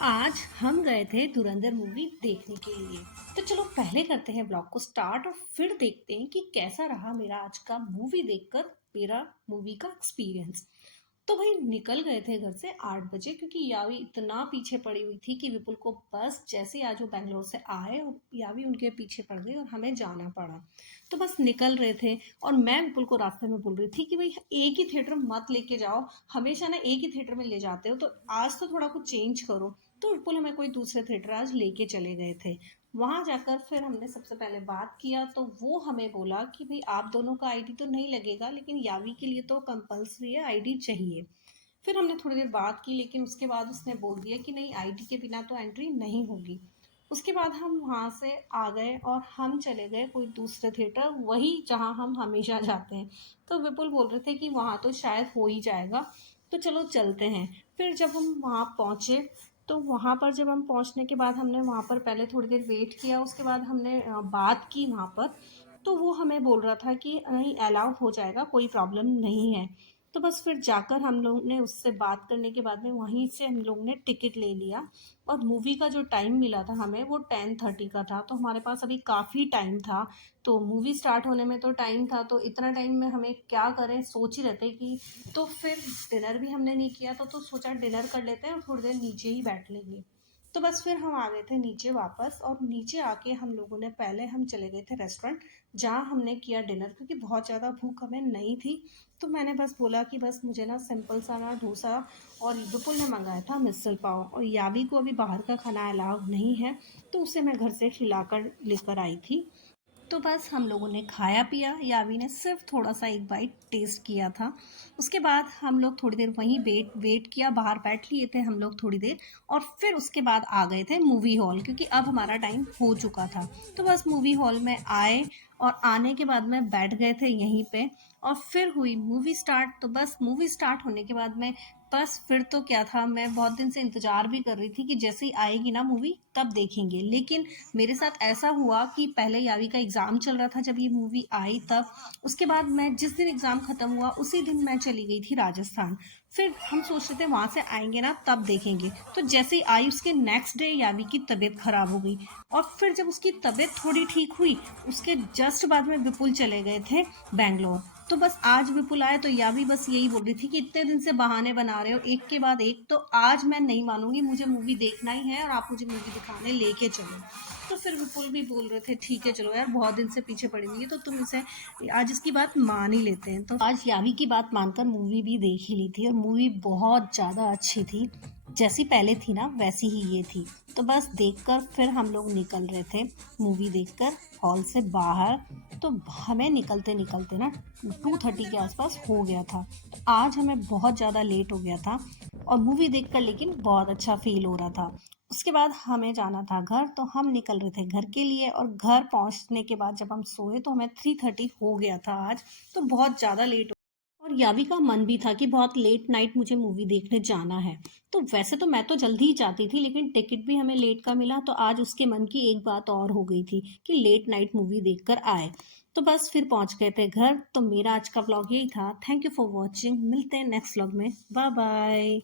आज हम गए थे धुरंधर मूवी देखने के लिए। तो चलो पहले करते हैं ब्लॉग को स्टार्ट और फिर देखते हैं कि कैसा रहा मेरा आज का मूवी देखकर मेरा मूवी का एक्सपीरियंस। तो भाई निकल गए थे घर से 8 बजे, क्योंकि यावी इतना पीछे पड़ी हुई थी कि विपुल को बस जैसे आज वो बैंगलोर से आए और यावी उनके पीछे पड़ गई और हमें जाना पड़ा। तो बस निकल रहे थे और मैं विपुल को रास्ते में बोल रही थी कि भाई एक ही थिएटर मत लेके जाओ, हमेशा ना एक ही थिएटर में ले जाते हो, तो आज तो थोड़ा कुछ चेंज करो। तो विपुल हमें कोई दूसरे थिएटर आज लेके चले गए थे। वहां जाकर फिर हमने सबसे पहले बात किया, तो वो हमें बोला कि भाई आप दोनों का आईडी तो नहीं लगेगा, लेकिन यावी के लिए तो कंपलसरी है, आईडी चाहिए। फिर हमने थोड़ी देर बात की, लेकिन उसके बाद उसने बोल दिया कि नहीं, आईडी के बिना तो एंट्री नहीं होगी। उसके बाद हम वहाँ से आ गए और हम चले गए कोई दूसरे थिएटर, वही जहाँ हम हमेशा जाते हैं। तो विपुल बोल रहे थे कि वहाँ तो शायद हो ही जाएगा, तो चलो चलते हैं। फिर जब हम वहाँ पहुँचे, तो वहाँ पर जब हम पहुँचने के बाद हमने वहाँ पर पहले थोड़ी देर वेट किया, उसके बाद हमने बात की वहाँ पर। तो वो हमें बोल रहा था कि नहीं, अलाउ हो जाएगा, कोई प्रॉब्लम नहीं है। तो बस फिर जाकर हम लोग ने उससे बात करने के बाद में वहीं से हम लोग ने टिकट ले लिया। और मूवी का जो टाइम मिला था हमें वो 10:30 का था, तो हमारे पास अभी काफ़ी टाइम था। तो मूवी स्टार्ट होने में तो टाइम था, तो इतना टाइम में हमें क्या करें सोच ही रहते कि। तो फिर डिनर भी हमने नहीं किया था, तो सोचा डिनर कर लेते हैं और थोड़ी देर नीचे ही बैठ लेंगे। तो बस फिर हम आ गए थे नीचे वापस, और नीचे आके हम लोगों ने पहले हम चले गए थे रेस्टोरेंट, जहाँ हमने किया डिनर, क्योंकि बहुत ज़्यादा भूख हमें नहीं थी। तो मैंने बस बोला कि बस मुझे ना सिंपल सा ना डोसा, और विपुल ने मंगाया था मिसल पाव, और यावी को अभी बाहर का खाना अलाउ नहीं है, तो उसे मैं घर से खिलाकर लेकर आई थी। तो बस हम लोगों ने खाया पिया, यावी ने सिर्फ थोड़ा सा एक बाइट टेस्ट किया था। उसके बाद हम लोग थोड़ी देर वहीं वेट वेट किया, बाहर बैठ लिए थे हम लोग थोड़ी देर। और फिर उसके बाद आ गए थे मूवी हॉल, क्योंकि अब हमारा टाइम हो चुका था। तो बस मूवी हॉल में आए, और आने के बाद में बैठ गए थे यहीं पे। और फिर हुई मूवी स्टार्ट। तो बस मूवी स्टार्ट होने के बाद में बस फिर तो क्या था, मैं बहुत दिन से इंतजार भी कर रही थी कि जैसे ही आएगी ना मूवी तब देखेंगे। लेकिन मेरे साथ ऐसा हुआ कि पहले यावी का एग्ज़ाम चल रहा था जब ये मूवी आई तब। उसके बाद मैं जिस दिन एग्ज़ाम ख़त्म हुआ उसी दिन मैं चली गई थी राजस्थान। फिर हम सोच रहे थे वहाँ से आएंगे ना तब देखेंगे, तो जैसे ही आई उसके नेक्स्ट डे यावी की तबीयत ख़राब हो गई। और फिर जब उसकी तबीयत थोड़ी ठीक हुई, उसके जस्ट बाद में विपुल चले गए थे बैंगलोर। तो बस आज विपुल आए, तो यावी बस यही बोल रही थी कि इतने दिन से बहाने बना रहे हो एक के बाद एक, तो आज मैं नहीं मानूंगी, मुझे मूवी देखना ही है और आप मुझे मूवी दिखाने लेके चलो। तो फिर विपुल भी बोल रहे थे ठीक है चलो यार, बहुत दिन से पीछे पड़ी हुई है, तो तुम इसे आज इसकी बात मान ही लेते हैं। तो आज यावी की बात मानकर मूवी भी देख ही ली थी, और मूवी बहुत ज़्यादा अच्छी थी। जैसी पहले थी ना वैसी ही ये थी। तो बस देखकर फिर हम लोग निकल रहे थे मूवी देखकर हॉल से बाहर। तो हमें निकलते निकलते ना 2:30 के आसपास हो गया था। तो आज हमें बहुत ज़्यादा लेट हो गया था, और मूवी देखकर लेकिन बहुत अच्छा फील हो रहा था। उसके बाद हमें जाना था घर, तो हम निकल रहे थे घर के लिए, और घर पहुंचने के बाद जब हम सोए तो हमें 3:30 हो गया था आज। तो बहुत ज़्यादा लेट। और यावी का मन भी था कि बहुत लेट नाइट मुझे मूवी देखने जाना है। तो वैसे तो मैं तो जल्दी ही जाती थी, लेकिन टिकट भी हमें लेट का मिला, तो आज उसके मन की एक बात और हो गई थी कि लेट नाइट मूवी देखकर आए। तो बस फिर पहुंच गए थे घर। तो मेरा आज का व्लॉग यही था। Thank you for watching. मिलते हैं नेक्स्ट व्लॉग में। Bye bye.